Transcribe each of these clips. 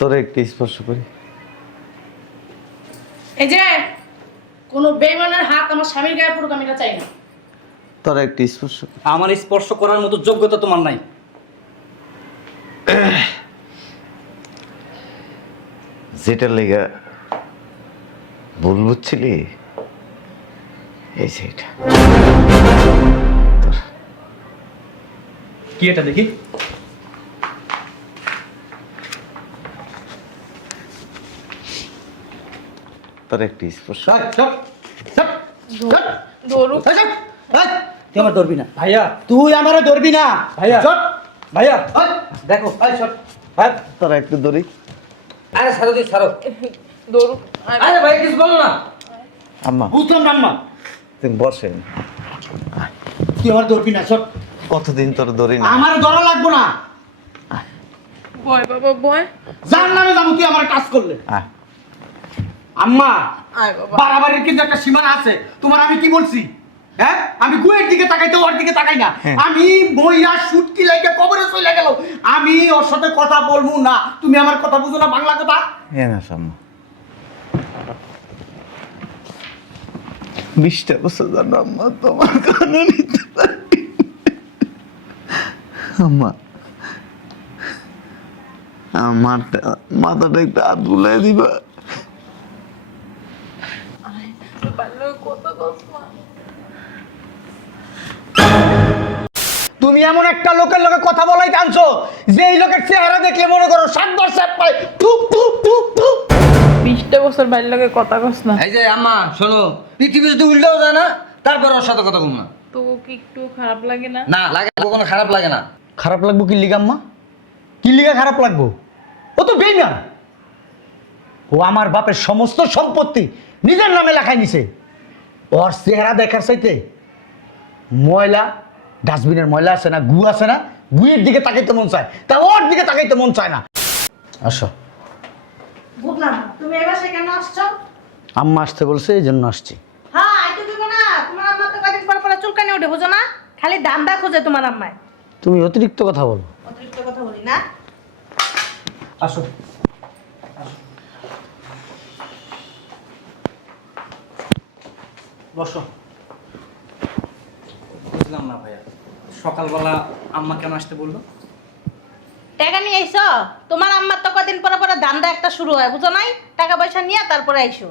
তোরে একটু স্পর্শ করি। এই যে কোন বেঈমানের হাত আমার স্বামীর গায়ে পড়ুক আমি এটা চাই না। তোরে একটু স্পর্শ করি। আমার স্পর্শ করার মতো যোগ্যতা তোমার নাই। যেটা লেগে ভুল বুঝছিলি এই সেইটা। কি এটা দেখি? তোর একটু স্পর্শ। ধরুক তুই আমার ধরবি না ভাইয়া, তুই আমারে ধরবি না ভাইয়া, ভাইয়া দেখো। তোরা একটু ধরি। আরে ছাড়ো তুই, ছাড়ো। ধরুক আরে ভাই কিছু বলো না। আম্মা বুঝলাম না আম্মা, তুমি বসেন। তুই আমার ধরবি না সব। কতদিন তোর ধরি না। আমার ধরা লাগবো না, ভয় বাবা ভয়। যার নামে যাবো তুই আমার টাচ করলে। আয়। আম্মা আয় বাবা। বাড়াবাড়ির কিন্তু একটা সীমানা আছে। তোমার আমি কি বলছি? হ্যাঁ, আমি গুয়ের দিকে তাকাই তো ওর দিকে তাকাই না। হ্যাঁ। আমি বইয়া শুটকি লাইকে কবরে চলে গেল, আমি ওর সাথে কথা বলবো না। তুমি আমার কথা বুঝো না, বাংলা কথা। হ্যাঁ না আম্মা, 20টা বছর ধরে আম্মা তোমার কানে নিতে পারি। আম্মা আমার মাথাটা একটু হাত বুলাই দিবা। তুমি এমন একটা লোকের লোকে কথা বলাই জানছো যে এই লোকের চেহারা দেখলে মনে করো 7 বছর পায় টুপ টুপ টুপ টুপ। 20টা বছর বাইরে লাগে কথা কস না। এই যে আম্মা শোনো, পৃথিবী যদি উল্টেও যায় না, তারপরে ওর সাথে কথা বলবো না। তো কি একটু খারাপ লাগে না? না লাগে, কোনো খারাপ লাগে না। খারাপ লাগবো কি লিগা আম্মা? কি লিগা খারাপ লাগবো? ও তো বেইমান। ও আমার বাপের সমস্ত সম্পত্তি নিজের নামে লেখাই নিছে। ওর চেহারা দেখার চাইতে ময়লা, ডাস্টবিনের ময়লা আছে না, গু আছে না, গুয়ের দিকে তাকাইতে মন চায়, তা ওর দিকে তাকাইতে মন চায় না। আসো। বুঝলাম না, তুমি এবার সেখানে আসছো? আম্মা আসতে বলছে, এই জন্য আসছি। হ্যাঁ, আইতে দিব না। তোমার আম্মা তো কদিন পর পর চুলকানি ওঠে, বুঝো না? খালি ধান্দা খোঁজে তোমার আম্মায়। তুমি অতিরিক্ত কথা বলো। অতিরিক্ত কথা বলি না। আসো। বসো। বুঝলাম না ভাইয়া, সকালবেলা আম্মা কেন আসতে বললো? টাকা নিয়ে আইছো? তোমার আম্মার তো কদিন পর পর ধান্দা একটা শুরু হয়, বুঝো নাই? টাকা পয়সা নিয়ে তারপরে আইসো।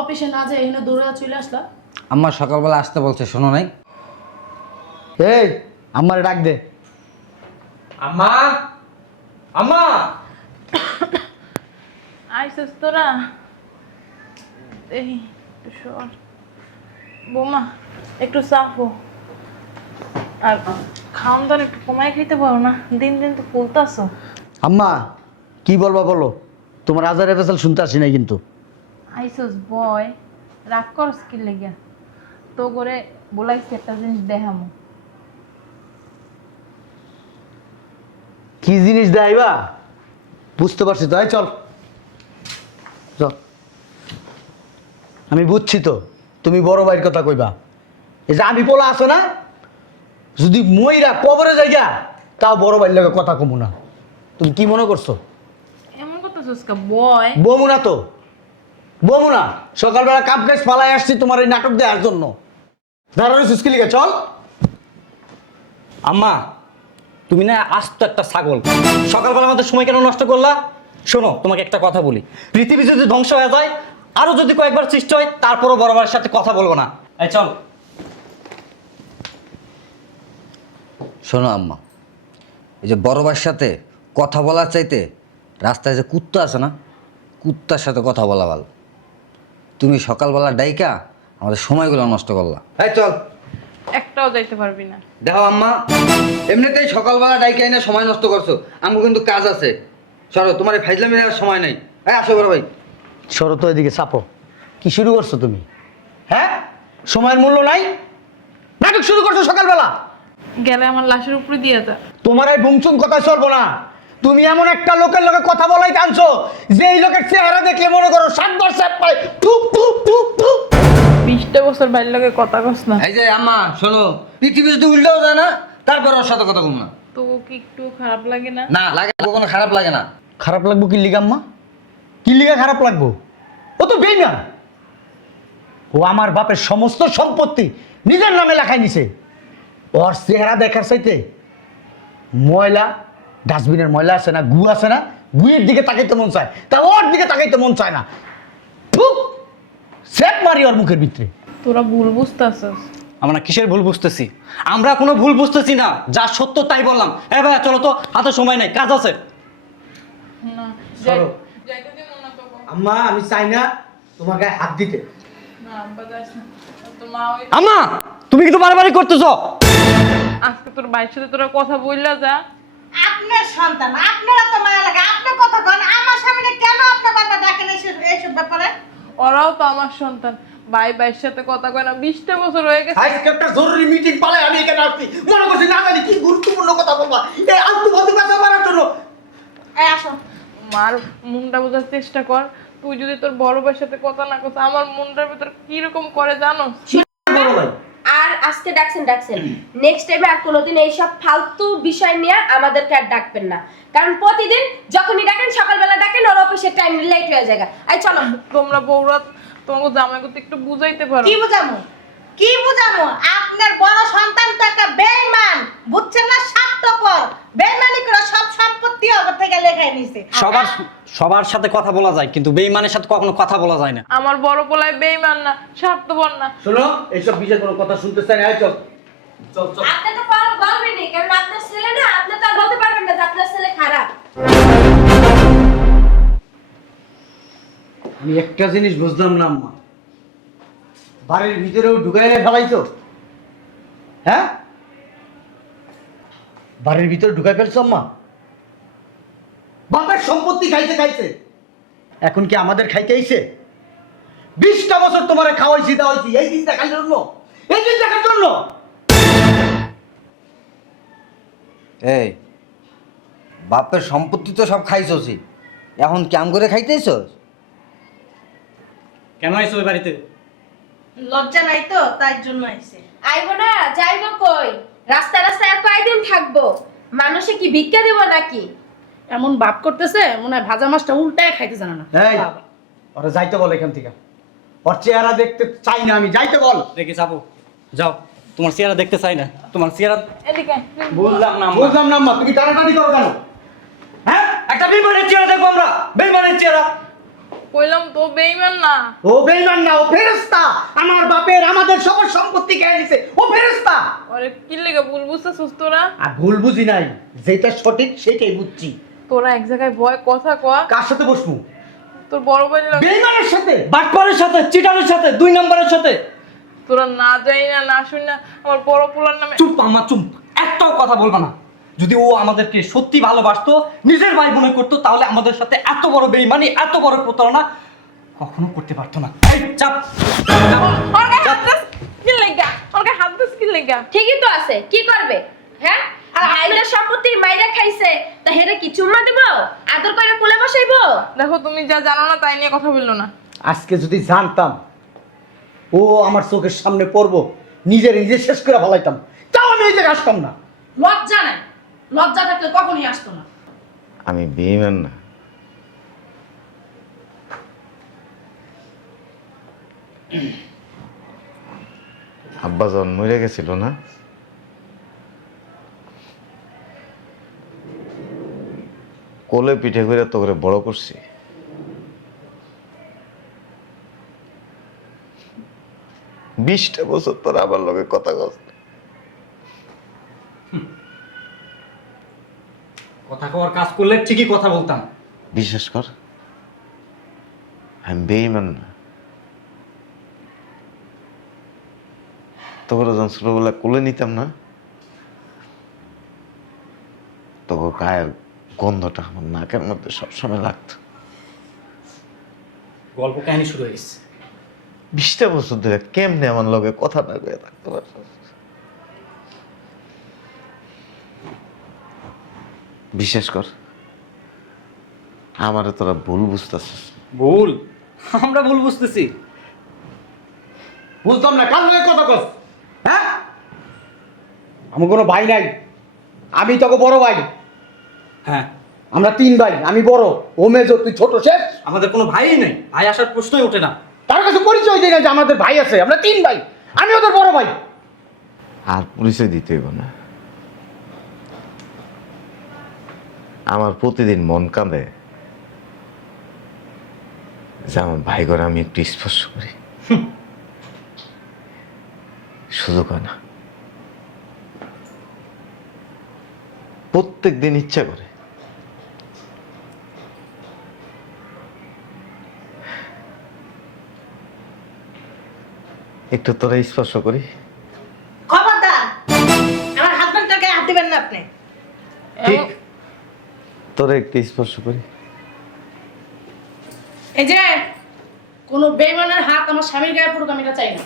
অফিসে না যায় এখানে দৌড়ে চলে আসলা। আম্মা সকালবেলা আসতে বলছে, শোনো নাই? এই আম্মারে ডাক দে। আম্মা, আম্মা। আইসস তোরা? এই একটু সর। বোমা একটু চাপো। আর খাওন দাওয়ান একটু কমাই খাইতে পারো না? দিন দিন তো ফুলতাছো। আম্মা কি বলবা বলো, তোমার আজারে ফেসাল শুনতে আসি নাই কিন্তু। আইসস বয়, রাগ করস কি লেগে? তো করে বলাইছি একটা জিনিস দেখামু। কি জিনিস দেখাইবা? বুঝতে পারছি তো, এই চল চল। আমি বুঝছি তো তুমি বড় ভাইয়ের কথা কইবা। এই যে আমি বলা আছে না, যদি মইরা কবরে যাইয়া তাও বড় ভাইয়ের লগে কথা কমু না। তুমি কি মনে করছো? এমন করতেছস কা বয়? বমুনা তো বমুনা, সকালবেলা কাপ গাছ ফালাই আসছি তোমার এই নাটক দেওয়ার জন্য। দাঁড়ানো সুস্কিলিকে চল। আম্মা, তুমি না আস্ত একটা ছাগল। সকালবেলা আমাদের সময় কেন নষ্ট করলা? শোনো, তোমাকে একটা কথা বলি, পৃথিবী যদি ধ্বংস হয়ে যায়, আরো যদি কয়েকবার সৃষ্টি হয়, তারপরও বড় ভাইয়ের সাথে কথা বলবো না। এই চল। শোনো আম্মা, এই যে বড় ভাইয়ের সাথে কথা বলার চাইতে রাস্তায় যে কুত্তা আছে না, কুত্তার সাথে কথা বলা ভালো। তুমি সকালবেলা ডাইকা আমাদের সময়গুলো নষ্ট করলা। এই চল। একটাও যাইতে পারবি না। দেখো আম্মা, এমনিতেই সকালবেলা ডাইকা এনে সময় নষ্ট করছো, আমার কিন্তু কাজ আছে। সরো, তোমার এই ফাইজলামি নেওয়ার সময় নেই। হ্যাঁ আসো বড় ভাই। শরত এদিকে চাপো। কি শুরু করছো তুমি? হ্যাঁ, সময়ের মূল্য নাই? নাটক শুরু করছো সকালবেলা। গেলে আমার লাশের উপরে দিয়ে যা। তোমার এই বুমচুম কথা চলবো না। তুমি এমন একটা লোকের লোকে কথা বলাই জানছো যে এই লোকের চেহারা দেখলে মনে করো 7 বছর পায় টুপ টুপ টুপ টুপ। 20টা বছর বাইরে লাগে কথা কস না। এই যে আম্মা শোনো, পৃথিবী যদি উল্টেও যায় না, তারপরে ওর সাথে কথা বলবো না। তো কি একটু খারাপ লাগে না? না লাগে, কোনো খারাপ লাগে না। খারাপ লাগবো কি লিগা আম্মা? কি লিগা খারাপ লাগবো? ও তো বেইমান। ও আমার বাপের সমস্ত সম্পত্তি নিজের নামে লেখাই নিছে। ওর চেহারা দেখার চাইতে ময়লা, ডাস্টবিনের ময়লা আছে না, গু আছে না, গুয়ের দিকে তাকাইতে মন চায়, তা ওর দিকে তাকাইতে মন চায় না। সেট মারি ওর মুখের ভিতরে। তোরা ভুল বুঝতেছস। আমরা কিসের ভুল বুঝতেছি? আমরা কোনো ভুল বুঝতেছি না, যা সত্য তাই বললাম। ভাইয়া চলো তো, হাতে সময় নাই, কাজ আছে। না সরো। যাইতে দিন না তোকে। আম্মা আমি চাই না তোমার গায়ে হাত দিতে। না আব্বা যাস না। তো মা ওই আম্মা তুমি কিন্তু বারবারই করতেছো। আজকে তোর ভাইয়ের সাথে তোরা কথা বললা যা। আপনার সন্তান, আপনারা তো মায়া লাগে, আপনার কথা কন। আমার স্বামীকে কেন আপনার বাবা ডাকেন এইসব ব্যাপারে? ওরাও তো আমার সন্তান। ভাইয়ের সাথে কথা কয় না, 20টা বছর হয়ে গেছে। আজকে একটা জরুরি মিটিং পালে আমি এখানে আসছি, মনে করছি না জানি কি গুরুত্বপূর্ণ কথা বলবা, এই আলতু ফালতু কথা বলার জন্য। এই আসো। মার মনটা বোঝার চেষ্টা কর। তুই যদি তোর বড় ভাইয়ের সাথে কথা না কস, আমার মনটার ভিতর কি রকম করে জানো? বড় ভাই আর আজকে ডাকছেন নেক্সট টাইমে আর কোনোদিন এইসব ফালতু বিষয় নিয়ে আমাদেরকে আর ডাকবেন না, কারণ প্রতিদিন যখনই ডাকেন সকালবেলা ডাকেন, ওর অফিসের টাইম লেট হয়ে যায়। এই চলো। তোমরা বউরা তোমাকে জামাইকে একটু বুঝাইতে পারো। কি বুঝামু? কি বুঝামু? আপনার বড় সন্তান তো একটা বেঈমান, বুঝছেন না? স্বার্থপর বেঈমানি করে সব সম্পত্তি ওর থেকে লেখাই নিছে। সবার সাথে কথা বলা যায়, কিন্তু বেঈমানের সাথে কখনো কথা বলা যায় না। আমার বড় পোলায় বেইমান না, স্বার্থপর না। শোনো, এইসব বিষয়ে কোনো কথা শুনতে চাই না। চল চল চল। আপনি তো বলবেনই, কারণ আপনার ছেলে না, আপনি তো আর বলতে পারবেন না যে আপনার ছেলে খারাপ। আমি একটা জিনিস বুঝলাম না আম্মা, বাড়ির ভিতরেও ঢুকাইলে ফেলাইছো? হ্যাঁ, বাড়ির ভিতরে ঢুকাই ফেলছো আম্মা? বাপের সম্পত্তি খাইতে খাইতে এখন কি আমাদের খাইতে আইছে? 20টা বছর তোমারে খাওয়াইছি দাওয়াইছি, এই দিন দেখার জন্য, এই দিন দেখার জন্য। এই বাপের সম্পত্তি তো সব খাইছছি, এখন কেমন করে খাইতেছস? কেন আইছো ওই বাড়িতে? লজ্জা নাই তো, তাই জন্য আইছে। আইবো না, যাইবো কই? রাস্তা রাস্তায় আর কয়দিন থাকবো? মানুষে কি ভিক্ষা দেব নাকি? এমন ভাব করতেছে মনে হয় ভাজা মাছটা উল্টায় খাইতে জানে না। এই ওরা যাইতে বল এখান থেকে, ওর চেহারা দেখতে চাই না আমি, যাইতে বল। দেখি যাবো, যাও। তোমার চেহারা দেখতে চাই না, তোমার চেহারা এদিকে আয়। বুঝলাম না আম্মা। বুঝলাম না আম্মা, তুমি টানাটানি করো কেন? হ্যাঁ, একটা বেঈমানের চেহারা দেখবো আমরা, বেঈমানের চেহারা। কইলাম তো বেইমান না। ও বেঈমান না, ও ফেরেশতা। আমার বাপের আমাদের সবার সম্পত্তি খেয়ে নিছে, ও ফেরেশতা। আরে কি লেগে ভুল বুঝতেছিস তোরা? আর ভুল বুঝি নাই, যেটা সঠিক সেটাই বুঝছি। তোরা এক জায়গায় ভয় কথা কয়া। কার সাথে বসবো? তোর বড় ভাই লাগে। বেঈমানের সাথে। বাটপারের সাথে, চিটারের সাথে, 2 নম্বরের সাথে। তোরা না যাই না না শুন না আমার বড় পোলার নামে। চুপ আম্মা, চুপ। একটাও কথা বলবা না। যদি ও আমাদেরকে সত্যি ভালোবাসতো, নিজের ভাই মনে করতো, তাহলে আমাদের সাথে এত বড় বেঈমানি, এত বড় প্রতারণা কখনো করতে পারতো না। এই চাপ। ওর গায়ে হাত দিস কি লেগা? ওর গায়ে হাত দিস কি লেগা? ঠিকই তো আছে, কি করবে? হ্যাঁ, আর আইলার সম্পত্তি মাইরা খাইছে, তা হেরে কি চুম্মা দেব? আদর করে কোলে বসাইবো? দেখো তুমি যা জানো না তাই নিয়ে কথা বললো না। আজকে যদি জানতাম ও আমার চোখের সামনে পড়বো, নিজে নিজে শেষ করে ফেলাইতাম, তাও আমি এই জায়গায় আসতাম না। লজ্জা নাই, লজ্জা থাকলে কখনই আসতো না। আমি বেঈমান না। আব্বা যখন মরে গেছিল না, কোলে পিঠে করে তো করে বড় করছি। বিশটা বছর তোর আমার লগে কথা কস। কথা কওয়ার কাজ করলে ঠিকই কথা বলতাম। বিশ্বাস কর, আমি বেঈমান না। তোর যখন ছোটবেলা কোলে নিতাম না, তোর গায়ের গন্ধটা আমার নাকের মধ্যে সবসময় লাগতো। গল্প কাহিনী শুরু হয়ে গেছে। 20টা বছর ধরে কেমনে আমার লগে কথা না কয়ে থাকতে পারছ? বিশ্বাস কর, আমারে তোরা ভুল বুঝতেছিস। ভুল? আমরা ভুল বুঝতেছি? বুঝতাম না কার লগে কথা কস? হ্যাঁ, আমার কোনো ভাই নাই, আমি তোকে বড় ভাই। হ্যাঁ, আমরা 3 ভাই, আমি বড়, ও মেজো, তুই ছোট, শেষ। আমাদের কোনো ভাইই নেই, ভাই আসার প্রশ্নই ওঠে না। তার কাছে পরিচয় দিই না যে আমাদের ভাই আছে, আমরা 3 ভাই, আমি ওদের বড় ভাই। আর পরিচয় দিতে হইব না। আমার প্রতিদিন মন কাঁদে যে আমার ভাই ঘরে আমি একটু স্পর্শ করি, সুযোগ হয় না। প্রত্যেক দিন ইচ্ছা করে। একটু তোরা স্পর্শ করি। খবরদার, আমার হাজবেন্ডের গায়ে হাত দিবেন না আপনি। ঠিক, তোরা একটু স্পর্শ করি। এই যে কোনো বেইমানের হাত আমার স্বামীর গায়ে পড়ুক, আমি এটা চাই না।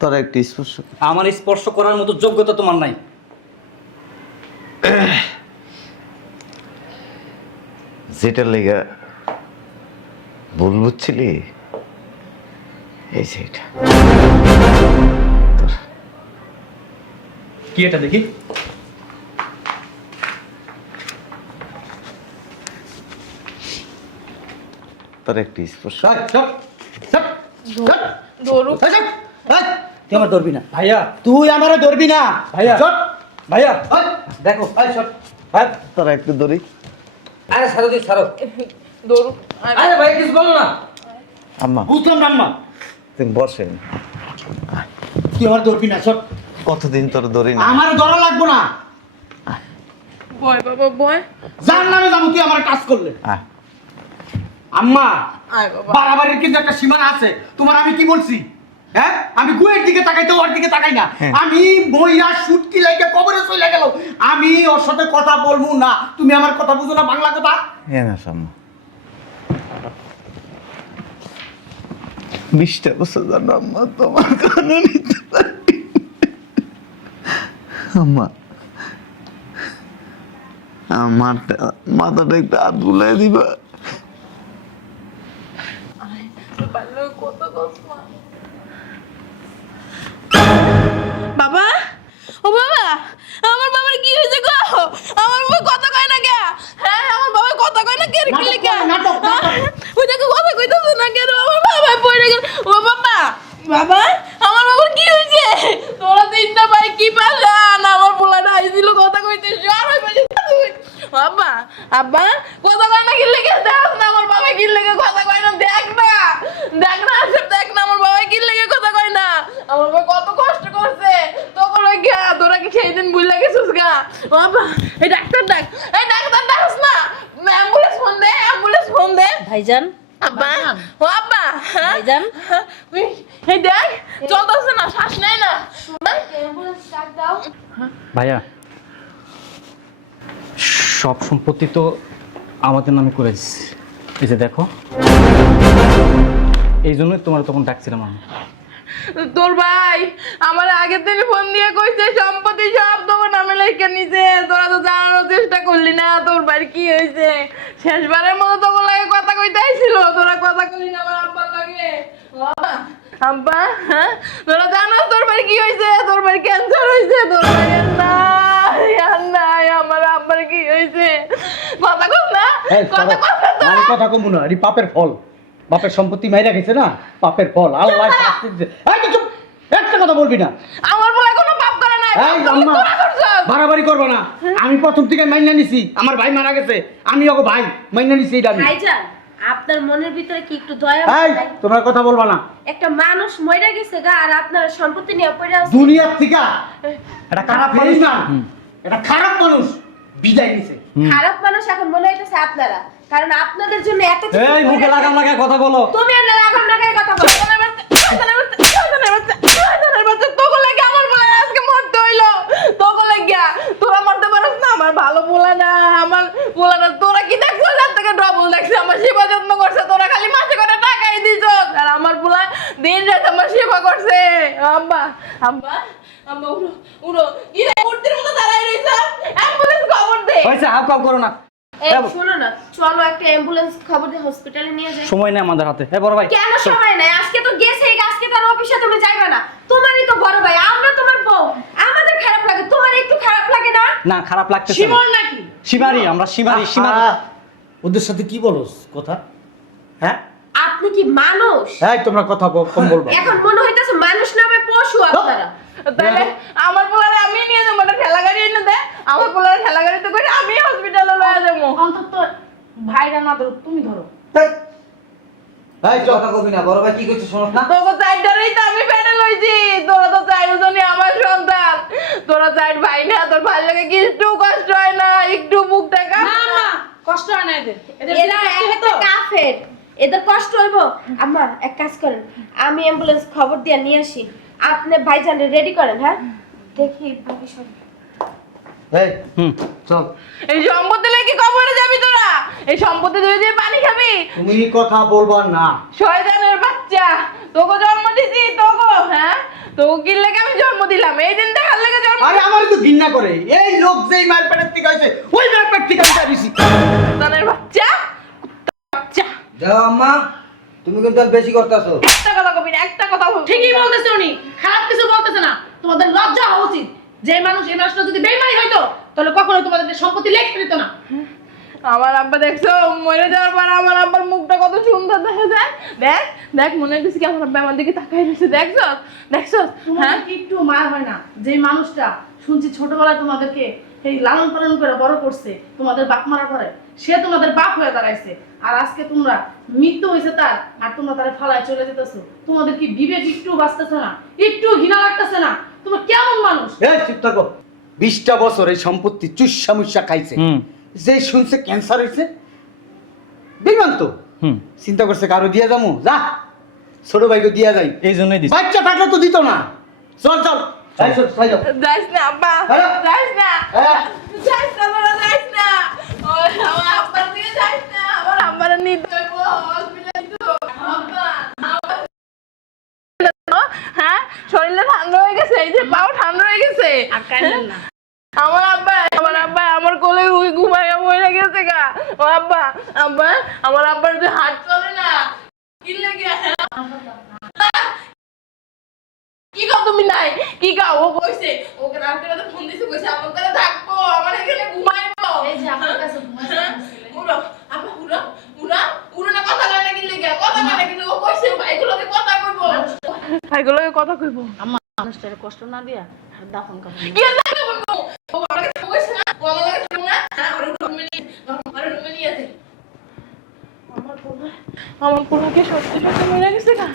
তোরা একটু স্পর্শ করি। আমার স্পর্শ করার মতো যোগ্যতা তোমার নাই। যেটার লেগা ভুল বুঝছিলি, এই যে এটা তোর। কি এটা দেখি? তোর একটু স্পর্শ। চল, চল, চল, চল। ধরুক। এই চল, এই, তুই আমার ধরবি না, ভাইয়া, তুই আমারে ধরবি না। ভাইয়া। চল, ভাইয়া এই, দেখো। এই, চল। ভাই, তোরা একটু ধরি। আরে ছাড়ো তুই ছাড়ো। ধরুক। আরে ভাই কিছু বলো না। আম্মা বুঝলাম না আম্মা, তুমি বসেন। তুই আমার ধরবি না, চল। কতদিন তোর ধরি না। আমার ধরা লাগবো না, বয় বাবা বয়। যার নামে যাবো তুই আমার কাজ করলে। আয়। আম্মা, আয় বাবা। বাড়াবাড়ির কিন্তু একটা সীমানা আছে। তোমার আমি কি বলছি? হ্যাঁ, আমি গুয়ের দিকে তাকাই তো ওর দিকে তাকাই না। হ্যাঁ। আমি বইরা শুটকি লাগে কবরে চলে গেল, আমি ওর সাথে কথা বলবো না। তুমি আমার কথা বুঝো না, বাংলা কথা। হ্যাঁ না আম্মা, 20টা বছর জানো আম্মা তোমার কানে নিতে পারি। আম্মা আমার মাথাটা একটু হাত বুলাই দিবা। পারলে কত কষ্ট। বাবা, ও বাবা, আমার বাবার কি হয়েছে গো? আমার বাবা কথা কয় না কে? হ্যাঁ, আমার বাবা কথা কয় না কে? রে, কি লেখা? নাটক, নাটক। ওই দেখো কথা কইতাছে না কেন? আমার বাবা পড়ে গেল। ও বাবা, বাবা, আমার বাবার কি হয়েছে? তোরা 3টা ভাই কি পারলা না? আমার পোলাটা আইছিল কথা কইতে, জ্বর হয়ে গেছে। বাবা, আব্বা, কথা কয় না কি লেগে? দেখ না আমার বাবা কি লেগে কথা কয় না, দেখ না, দেখ না, দেখ না আমার বাবা কি লেগে কথা কয় না। আমার বাবা কত কষ্ট করছে তখন গা, তোরা কি সেই দিন ভুল লাগেছিস গা? বাবা, এই ডাক্তার ডাক, এই ডাক্তার ডাকস না, অ্যাম্বুলেন্স ফোন দে, অ্যাম্বুলেন্স ফোন দে। ভাইজান, আব্বা, ও আব্বা, হ্যাঁ? ভাইজান। উই, এই দেখ, চলতেছে না, শ্বাস নেয় না। অ্যাম্বুলেন্স ডাক দাও। ভাইয়া, সব সম্পত্তি তো আমাদের নামে করে দিচ্ছি। এই যে দেখো, এই জন্যই তোমার তখন ডাকছিলাম আমি। তোর ভাই আমার আগের দিন ফোন দিয়ে কইছে সম্পত্তি সব তোর নামে লেখা নিছে। তোরা তো জানানোর চেষ্টা করলি না তোর ভাইয়ের কি হয়েছে। শেষবারের মতো তোর লাগে কথা কইতে আইছিল, তোরা কথা কইলি না আমার আব্বার লাগে। বাবা, আব্বা, হ্যাঁ, তোরা জানো তোর ভাইয়ের কি হয়েছে? তোর ভাইয়ের ক্যান্সার হয়েছে। তোর ভাইয়ের নাই আর নাই, আমার আব্বার কি হয়েছে? কথা কস না, এই, কথা কস না তোরা। আমি কথা কমু না, এটি পাপের ফল। বাপের সম্পত্তি মাইরা গেছে না, পাপের ফল। আল্লাহ শাস্তি দিছে। এই তুই চুপ, একটা কথা বলবি না। আমার বলে কোনো পাপ করে নাই, এই পাপ করলে আম্মা, তোরা করছস। বাড়াবাড়ি করবো না। আমি প্রথম থেকে মাইনা নিছি, আমার ভাই মারা গেছে, আমি ওকে ভাই মাইনা নিছি। এটা আমি। ভাইজান, আপনার মনের ভিতরে কি একটু দয়া এই, নাই? তোমার কথা বলবা না। একটা মানুষ মরে গেছে গা, আর আপনার সম্পত্তি নিয়ে পড়ে আছে। দুনিয়ার থেকে এটা খারাপ মানুষ না, এটা খারাপ মানুষ বিদায় নিছে। খারাপ মানুষ এখন মনে হইতেছে আপনারা, কারণ আপনাদের জন্য এত কিছু এই মুখে করে লাগাম লাগায় কথা বলো। তুমি আর লাগাম লাগাই কথা বলো। তোরা মারতে পারস না, আমার ভালো পোলা না, আমার পোলা না। তোরা কি দেখছো? যার থেকে ডবল দেখছে, আমার সেবা যত্ন করছে। তোরা খালি মাসে করে টাকাই দিছ, আর আমার পোলা দিন রাত আমার সেবা করছে। আব্বা, আব্বা, আব্বা, উড়ো, উড়ো। কি রে, মূর্তির মতো দাঁড়াই রইছ? অ্যাম্বুলেন্স খবর দে। হয়েছে, হাফ কাপ করো না। এই শোনো না, চলো একটা অ্যাম্বুলেন্স খবর দিয়ে হসপিটালে নিয়ে যাই। সময় নেই আমাদের হাতে। হ্যাঁ বড় ভাই, কেন সময় নাই? আজকে তো গেছে, আজকে তার অফিসে তুমি যাইবা না। তোমারই তো বড় ভাই, আমরা তোমার বউ, আমাদের খারাপ লাগে, তোমার একটু খারাপ লাগে না? না খারাপ লাগতেছে না। শিমন নাকি সীমারি আমরা সীমারি সীমারি আহা, ওদের সাথে কি বলস কথা? হ্যাঁ আপনি কি মানুষ? এই তোমরা কথা কম বলবা। এখন মনে হইতাছে মানুষ নামে পশু আপনারা। তাহলে আমার পোলারে আমি নিয়ে যাবো, একটা ঠেলা গাড়ি এনে দে, আমার পোলারে ঠেলা গাড়িতে করে আমি হসপিটালে লয়ে যাবো। অন্তত ভাইরা না ধরো, তুমি ধরো। এই চল। কথা কবি না, বড় ভাই কি করছে শোনো না? তোকে চারটারেই তো আমি পেটে লইছি, তোরা তো চারজনই আমার সন্তান। তোরা চার ভাই না, তোর ভাই লাগে কি একটু কষ্ট হয় না? একটু মুখ দেখা না না, কষ্ট হয় না এদের। এদের এরা একটা কাফের, এদের কষ্ট হইব। আম্মা এক কাজ করেন, আমি অ্যাম্বুলেন্স খবর দিয়ে নিয়ে আসি, আপনি ভাইজান রেডি করেন। হ্যাঁ দেখি বাকি সব। এই চল। এই সম্পত্তি লেগে কবরে যাবি তোরা? এই সম্পত্তি ধরে দিয়ে পানি খাবি? তুমি কথা বলবা না। শয়তানের বাচ্চা, তোকে জন্ম দিছি তোকে, হ্যাঁ তোকে কি লেগে আমি জন্ম দিলাম? এই দিন দেখার লেগে জন্ম। আরে আমার তো ঘৃণা করে এই লোক যেই মায়ের পেটের থেকে হয়েছে ওই মায়ের পেট থেকে আমি পারিছি। শয়তানের বাচ্চা, বাচ্চা। যাও আম্মা, তুমি কিন্তু আর বেশি করতেছো। একটা কথা কবি না, একটা কথা বলবি। ঠিকই বলতেছে উনি, খারাপ কিছু বলতেছে না। তোমাদের লজ্জা হওয়া উচিত। যে মানুষ এই মানুষটা যদি বেইমানি হইতো তাহলে কখনো তোমাদের সম্পত্তি লেখা দিত না। আমার আব্বা দেখছো মরে যাওয়ার পর আমার আব্বার মুখটা কত সুন্দর দেখা যায়। দেখ দেখ, মনে হচ্ছে কি আমার আব্বা আমার দিকে তাকাই রয়েছে। দেখছো দেখছো? হ্যাঁ তোমাদের কি একটু মায়া হয় না? যে মানুষটা শুনছি ছোটবেলায় তোমাদেরকে এই লালন পালন করে বড় করছে, তোমাদের বাপ মারা করে, সে তোমাদের বাপ হয়ে দাঁড়াইছে। আর আজকে তোমরা মৃত্যু হয়েছে তার, আর তোমরা তারে ফালায় চলে যেতেছো। তোমাদের কি বিবেক একটু বাঁচতেছে না? একটু ঘৃণা লাগতেছে না? তোমরা কেমন মানুষ? এই চুপ থাকো। 20টা বছর এই সম্পত্তি চুষা মুষা খাইছে। যে শুনছে ক্যান্সার হয়েছে বিমান তো চিন্তা করছে কারো দিয়ে যাবো, যা ছোট ভাইকে দিয়া যাই। এই জন্যই দিছি। বাচ্চা থাকলে তো দিত না। চল চল এই চল, যাই যাও। যাইস না আব্বা, হ্যালো? যাইস না, হ্যাঁ। যাইস না তোরা, যাইস না। ওই আমার আব্বার দিকে যাইস না, আমার আব্বার নিতে হইব হসপিটালে তো। আব্বা হ্যাঁ, শরীরটা ঠান্ডা হয়ে গেছে, এই যে পাও ঠান্ডা হয়ে গেছে। আমার আব্বা আমার কোলে ঘুমাইয়া মরে গেছে গা। ও আব্বা, আব্বা আমার আব্বার যে হাত চলে না, কি লাগে? কি গাও তুমি নাই? কি গাও? ও কইছে ওকে রাতে রাতে ফোন দিছে, কইছে আমার কাছে থাকবো, আমার এখানে ঘুমাইবো। এই যে আমার কাছে ঘুমাইছে। উড়ো আব্বা, উড়ো উড়ো উড়ো না, কথা কয় না কি লাগে? কথা কয় না কিন্তু ও কইছে ভাইগুলোকে কথা কইবো, ভাইগুলোকে কথা কইবো। আমার মানুষটারে কষ্ট না দিয়া আর দাফন করব। কি লাগে বলবো? ও আমাকে কইছে না, ও আমাকে কইছে না, আর রুমে নিয়ে আসে। আমার পোলাকে সত্যি সত্যি মরে গেছে গা।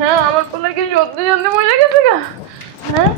হ্যাঁ আমার পোলাকে সত্যি সত্যি মরে গেছে গা। হ্যাঁ